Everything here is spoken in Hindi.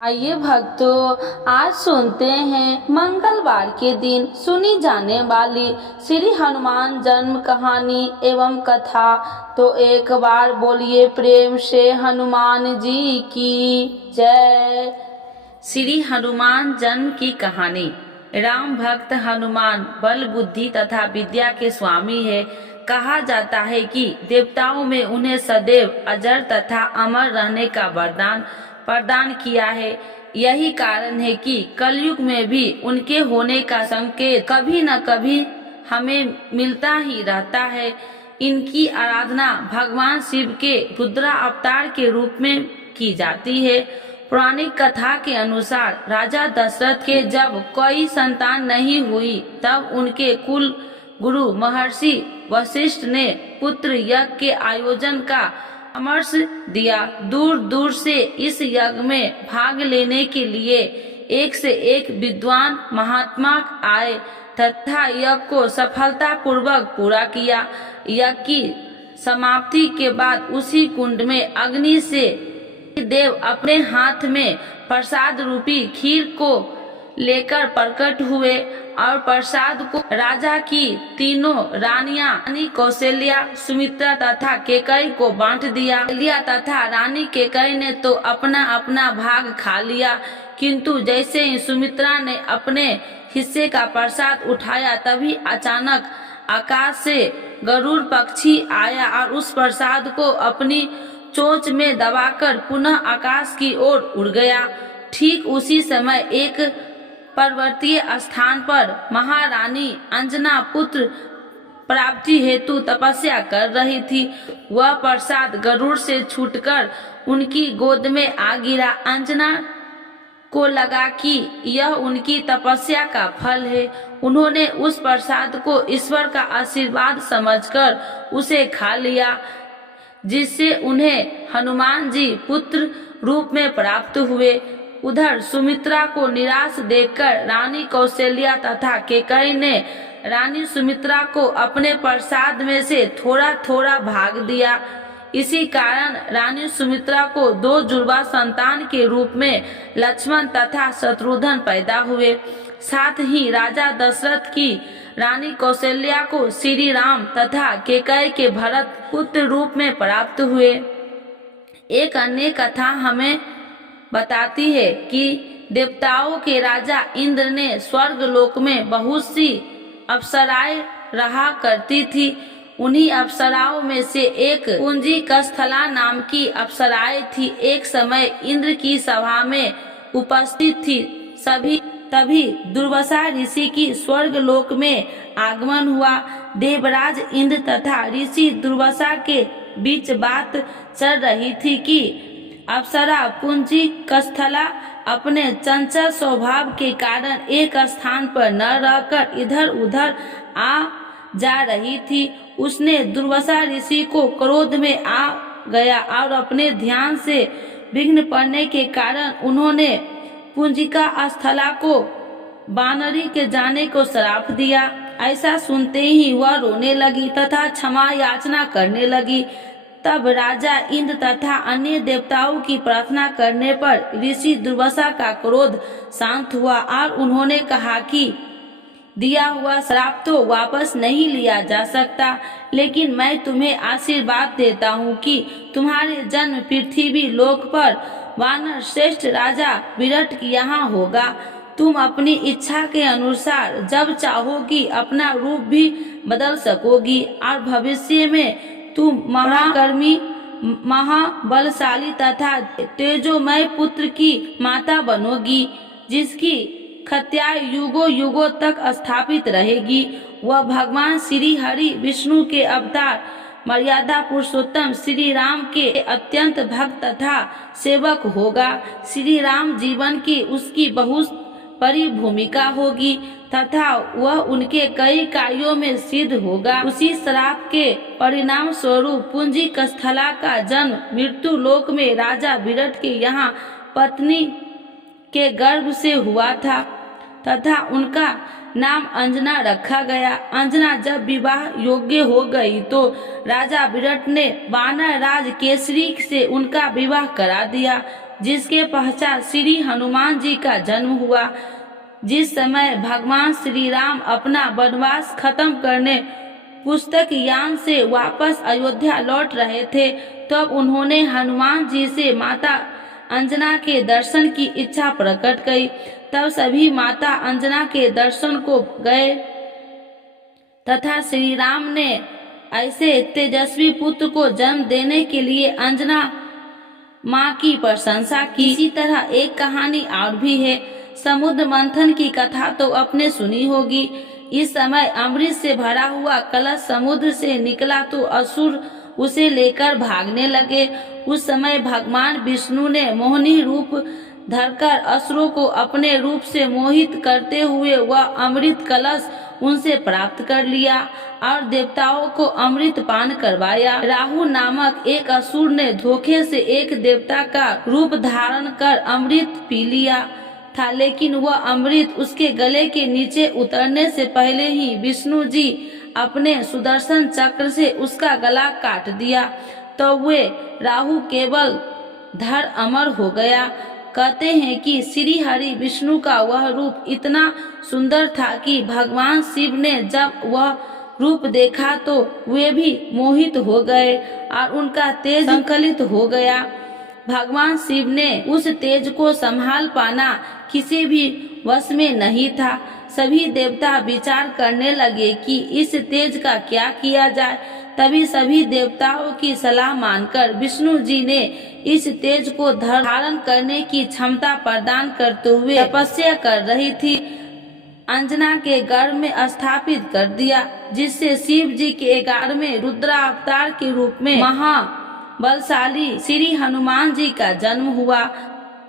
आइए भक्तों, आज सुनते हैं मंगलवार के दिन सुनी जाने वाली श्री हनुमान जन्म कहानी एवं कथा। तो एक बार बोलिए प्रेम से हनुमान जी की जय। श्री हनुमान जन्म की कहानी। राम भक्त हनुमान बल बुद्धि तथा विद्या के स्वामी है। कहा जाता है कि देवताओं में उन्हें सदैव अजर तथा अमर रहने का वरदान प्रदान किया है। यही कारण है कि कलयुग में भी उनके होने का संकेत कभी न कभी हमें मिलता ही रहता है। इनकी आराधना भगवान शिव के रुद्रा अवतार के रूप में की जाती है। पौराणिक कथा के अनुसार राजा दशरथ के जब कोई संतान नहीं हुई, तब उनके कुल गुरु महर्षि वशिष्ठ ने पुत्र यज्ञ के आयोजन का परामर्श दिया। दूर दूर से इस यज्ञ में भाग लेने के लिए एक से एक विद्वान महात्मा आए तथा यज्ञ को सफलता पूर्वक पूरा किया। यज्ञ की समाप्ति के बाद उसी कुंड में अग्नि से देव अपने हाथ में प्रसाद रूपी खीर को लेकर प्रकट हुए और प्रसाद को राजा की तीनों रानियां रानी कौशल्या, सुमित्रा तथा केकई को बांट दिया। तथा रानी केकई ने तो अपना अपना भाग खा लिया, किंतु जैसे ही सुमित्रा ने अपने हिस्से का प्रसाद उठाया, तभी अचानक आकाश से गरुड़ पक्षी आया और उस प्रसाद को अपनी चोंच में दबाकर पुनः आकाश की ओर उड़ गया। ठीक उसी समय एक पर्वतीय स्थान पर महारानी अंजना पुत्र प्राप्ति हेतु तपस्या कर रही थी। वह प्रसाद गरुड़ से छूटकर उनकी गोद में आ गिरा। अंजना को लगा कि यह उनकी तपस्या का फल है। उन्होंने उस प्रसाद को ईश्वर का आशीर्वाद समझकर उसे खा लिया, जिससे उन्हें हनुमान जी पुत्र रूप में प्राप्त हुए। उधर सुमित्रा को निराश देखकर रानी कौशल्या तथा केकई ने रानी सुमित्रा को अपने प्रसाद में से थोड़ा थोड़ा भाग दिया। इसी कारण रानी सुमित्रा को दो जुड़वा संतान के रूप में लक्ष्मण तथा शत्रुघ्न पैदा हुए। साथ ही राजा दशरथ की रानी कौशल्या को श्री राम तथा केकई के भरत पुत्र रूप में प्राप्त हुए। एक अन्य कथा हमें बताती है कि देवताओं के राजा इंद्र ने स्वर्ग लोक में बहुत सी अप्सराएं रहा करती थी। उन्हीं अप्सराओं में से एक कुंजी कस्थला नाम की अप्सराएं थी। एक समय इंद्र की सभा में उपस्थित थी। तभी दुर्वासा ऋषि की स्वर्ग लोक में आगमन हुआ। देवराज इंद्र तथा ऋषि दुर्वासा के बीच बात चल रही थी कि अप्सरा कुंजी कस्थला अपने चंचल स्वभाव के कारण एक स्थान पर न रहकर इधर उधर आ जा रही थी। उसने दुर्वासा ऋषि को क्रोध में आ गया और अपने ध्यान से विघ्न पड़ने के कारण उन्होंने कुंजिका स्थला को बानरी के जाने को श्राप दिया। ऐसा सुनते ही वह रोने लगी तथा क्षमा याचना करने लगी। तब राजा इंद्र तथा अन्य देवताओं की प्रार्थना करने पर ऋषि दुर्वासा का क्रोध शांत हुआ और उन्होंने कहा कि दिया हुआ श्राप तो वापस नहीं लिया जा सकता, लेकिन मैं तुम्हें आशीर्वाद देता हूँ कि तुम्हारे जन्म पृथ्वी लोक पर वानर श्रेष्ठ राजा विराट यहाँ होगा। तुम अपनी इच्छा के अनुसार जब चाहोगी अपना रूप भी बदल सकोगी और भविष्य में तुम महाकर्मी, महाबलशाली तथा तेजोमय पुत्र की माता बनोगी, जिसकी ख्याति युगों युगों तक स्थापित रहेगी। वह भगवान श्री हरि विष्णु के अवतार मर्यादा पुरुषोत्तम श्री राम के अत्यंत भक्त तथा सेवक होगा। श्री राम जीवन की उसकी बहुत बड़ी भूमिका होगी तथा वह उनके कई कार्यों में सिद्ध होगा। उसी श्राप के परिणाम स्वरूप पुंजी कस्थला का जन्म मृत्यु लोक में राजा विराट के यहाँ पत्नी के गर्भ से हुआ था तथा उनका नाम अंजना रखा गया। अंजना जब विवाह योग्य हो गई तो राजा विराट ने वानर राज केसरी से उनका विवाह करा दिया। जिसके पश्चात श्री हनुमान जी का जन्म हुआ। जिस समय भगवान श्री राम अपना वनवास खत्म करने पुस्तक यान से वापस अयोध्या लौट रहे थे, तब उन्होंने हनुमान जी से माता अंजना के दर्शन की इच्छा प्रकट की। तब सभी माता अंजना के दर्शन को गए तथा श्री राम ने ऐसे तेजस्वी पुत्र को जन्म देने के लिए अंजना माँ की प्रशंसा की। इसी तरह एक कहानी और भी है। समुद्र मंथन की कथा तो आपने सुनी होगी। इस समय अमृत से भरा हुआ कलश समुद्र से निकला तो असुर उसे लेकर भागने लगे। उस समय भगवान विष्णु ने मोहिनी रूप धरकर असुरों को अपने रूप से मोहित करते हुए वह अमृत कलश उनसे प्राप्त कर लिया और देवताओं को अमृत पान करवाया। राहु नामक एक असुर ने धोखे से एक देवता का रूप धारण कर अमृत पी लिया था, लेकिन वह अमृत उसके गले के नीचे उतरने से पहले ही विष्णु जी अपने सुदर्शन चक्र से उसका गला काट दिया। तो वे राहु केवल धर अमर हो गया। कहते हैं कि श्री हरि विष्णु का वह रूप इतना सुंदर था कि भगवान शिव ने जब वह रूप देखा तो वे भी मोहित हो गए और उनका तेज संकलित हो गया। भगवान शिव ने उस तेज को संभाल पाना किसी भी वश में नहीं था। सभी देवता विचार करने लगे कि इस तेज का क्या किया जाए। तभी सभी देवताओं की सलाह मानकर विष्णु जी ने इस तेज को धारण करने की क्षमता प्रदान करते हुए तपस्या कर रही थी अंजना के गर्भ में स्थापित कर दिया, जिससे शिव जी के 11वें रुद्रावतार के रूप में महाबलशाली श्री हनुमान जी का जन्म हुआ।